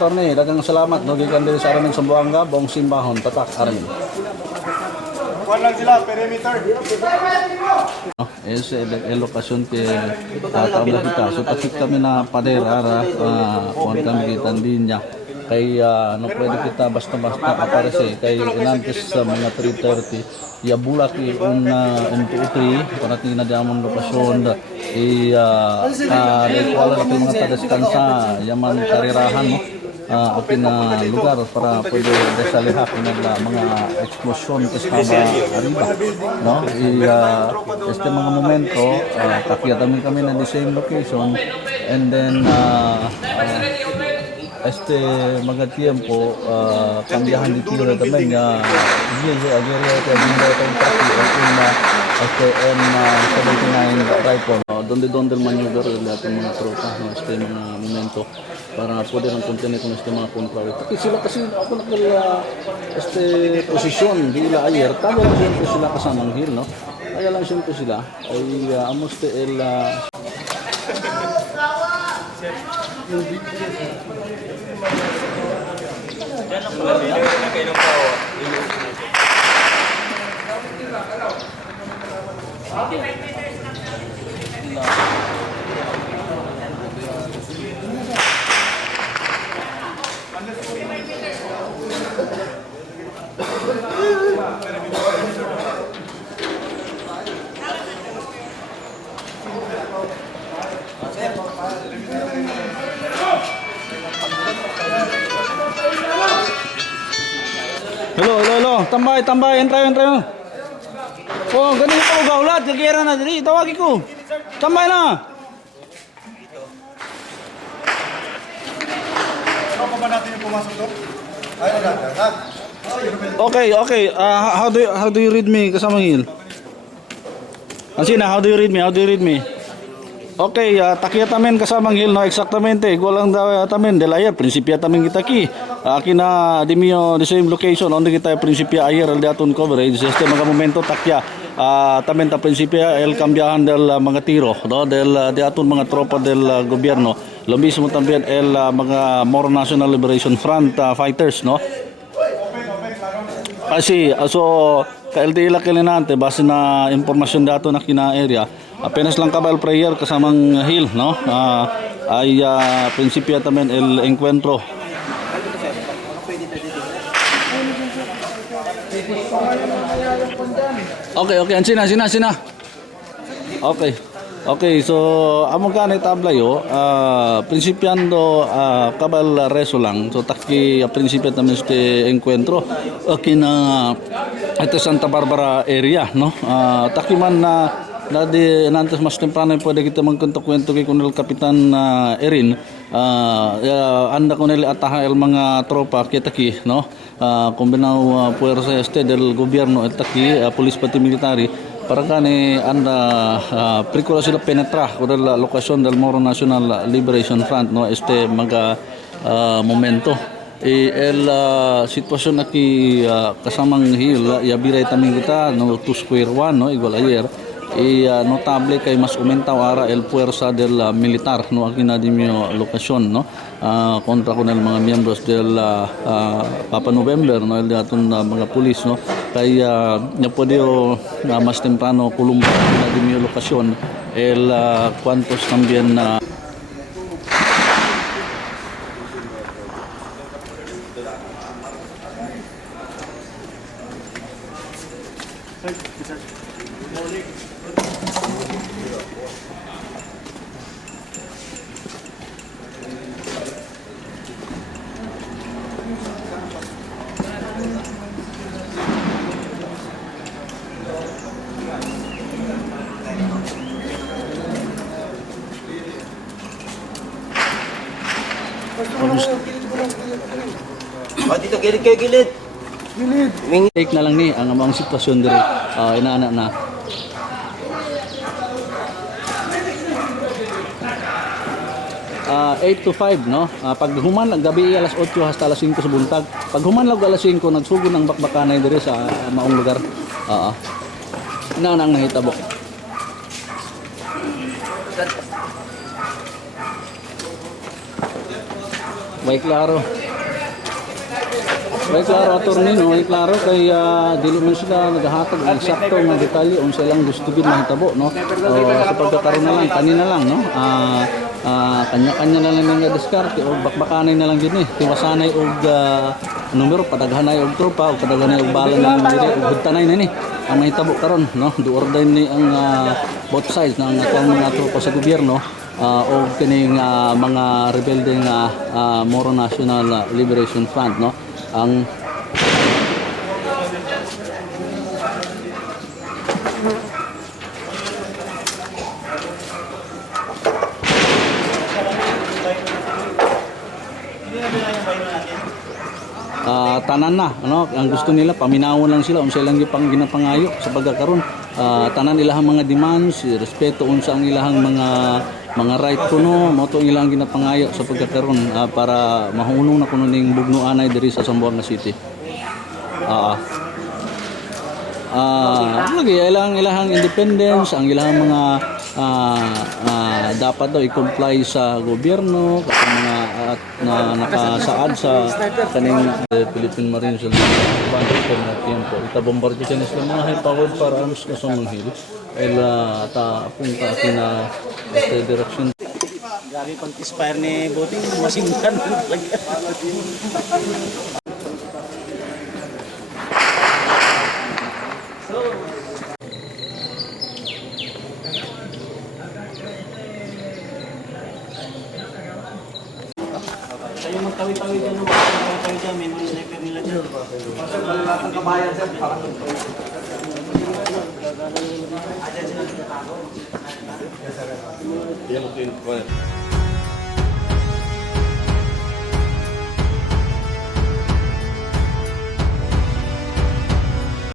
attorney, dagang salamat no gikan diri sa araming Sambuanga, buong simbahon patak araming. Kuan lang sila perimeter. Es el lokasyon ke taon na kita. So takik kami na pader ara kuan kami kita linya. Kay no pwede kita basta-basta aparece kay inantes sa mga 3:30 ya bulaki NPO3 para tingnan na amon lokasyon wala na mga taga-deskansa yaman karirahan no akin na lugar para pwede desalihak na mga eksplosyon kasama arriba no este mga momento takyatan kami na the same location and then este mga tiempo cambiahan di tiro también ageria que viene de Kentucky este M79 rifle donde el maneuver de mga tropa no este mga momento para poder ang contener con este mga kontra tapi sila kasi ako nakala este posisyon dila ayer tama lang siyempre sila kasamang hill no kaya lang siyempre sila ay amoste el Hello. Tambay, entrayo. Oh, ganun ko gaulat, gagera na diri, tawagi ko. Tambay na. Ano pa natin yung pumasok doon? Ay, agad. Okay. How do you read me kasamang hil? Ansina, how do you read me? Okay, takia tamen kasamang hil no exactamente igual lang daw tamen delaya prinsipya tamen kita ki akina di mio the same location onde kita prinsipya ayer al daton coverage este mga momento takya tamen ta prinsipya el cambiahan del mga tiro no del de aton mga tropa del gobierno lo mismo también el mga Moro National Liberation Front fighters no kasi so KLDI la kelinante base na impormasyon dato na kina area apenas lang kabal prayer kasamang hill no ay prinsipya tamen el encuentro okay ansina okay so among kanay tablayo prinsipyando kabal reso lang so taki prinsipya tamen este encuentro kina ito Santa Barbara area no taki man na di nantes mas temprano pwede kita magkwento kay Colonel Kapitan Erin anda Colonel ataha el mga tropa kitaki no kombinao puwersa este del gobierno el taki pulis pati military para kani anda pericolo sila penetra con la locación del Moro National Liberation Front no este mga momento el sitwasyon aki kasamang hill yabiray tamin kita no 2 square 1 no igual ayer notable kay mas umentaw ara el puwersa del militar no aquí na dimio lokasyon no kontra con el mga miyembros del Papa November no el daton mga pulis no kay nya podio mas temprano kulumba na dimio lokasyon el cuantos también Dito gilid kayo gilid. take na lang ni ang amang sitwasyon diri inaana na 8 to 5 no pag human ang gabi alas 8 hasta alas 5 sa buntag pag human lag alas 5 nagsugod ng bakbakanay diri sa maong lugar inaana ang nahitabo Way klaro. Way klaro attorney no, way klaro kay dili man sila nagahatag og eksakto nga detalye unsa lang gusto gid mahitabo no. Sa pagkakaroon na lang kanina lang no. Kanya-kanya na lang nga diskarte o bakbakanay na lang gid ni. Tiwasanay og numero padaghanay og tropa o padaghanay og bala na dili og hugtanay na ni. Ang mahitabo karon no, duorday ni ang both sides ng atong mga tropa sa gobyerno o kining mga rebelde nga Moro National Liberation Front no. Ang tanan na ano ang gusto nila paminawon lang sila unsa lang gipang ginapangayo sa pagkakaroon tanan ilahang mga demands respeto unsa ang ilahang mga right kuno mo to ilang ginapangayo sa pagkakaroon para mahunong na kuno ning bugnoanay diri sa Zamboanga City. Lagi ilahang independence ang ilahang mga dapat daw i-comply sa gobyerno kasi mga nakasaad sa kaning Philippine Marines na tiempo. Ita bombardiyo sa isla mga high-powered firearms na sa mga hili. Ta apunta na sa direction. Grabe pag-inspire ni Boting, masinggan talaga. Kayo magtawid-tawid dyan, magtawid dyan, may mga sniper nila dyan. Ang kabayan sir, parang Ayan sila.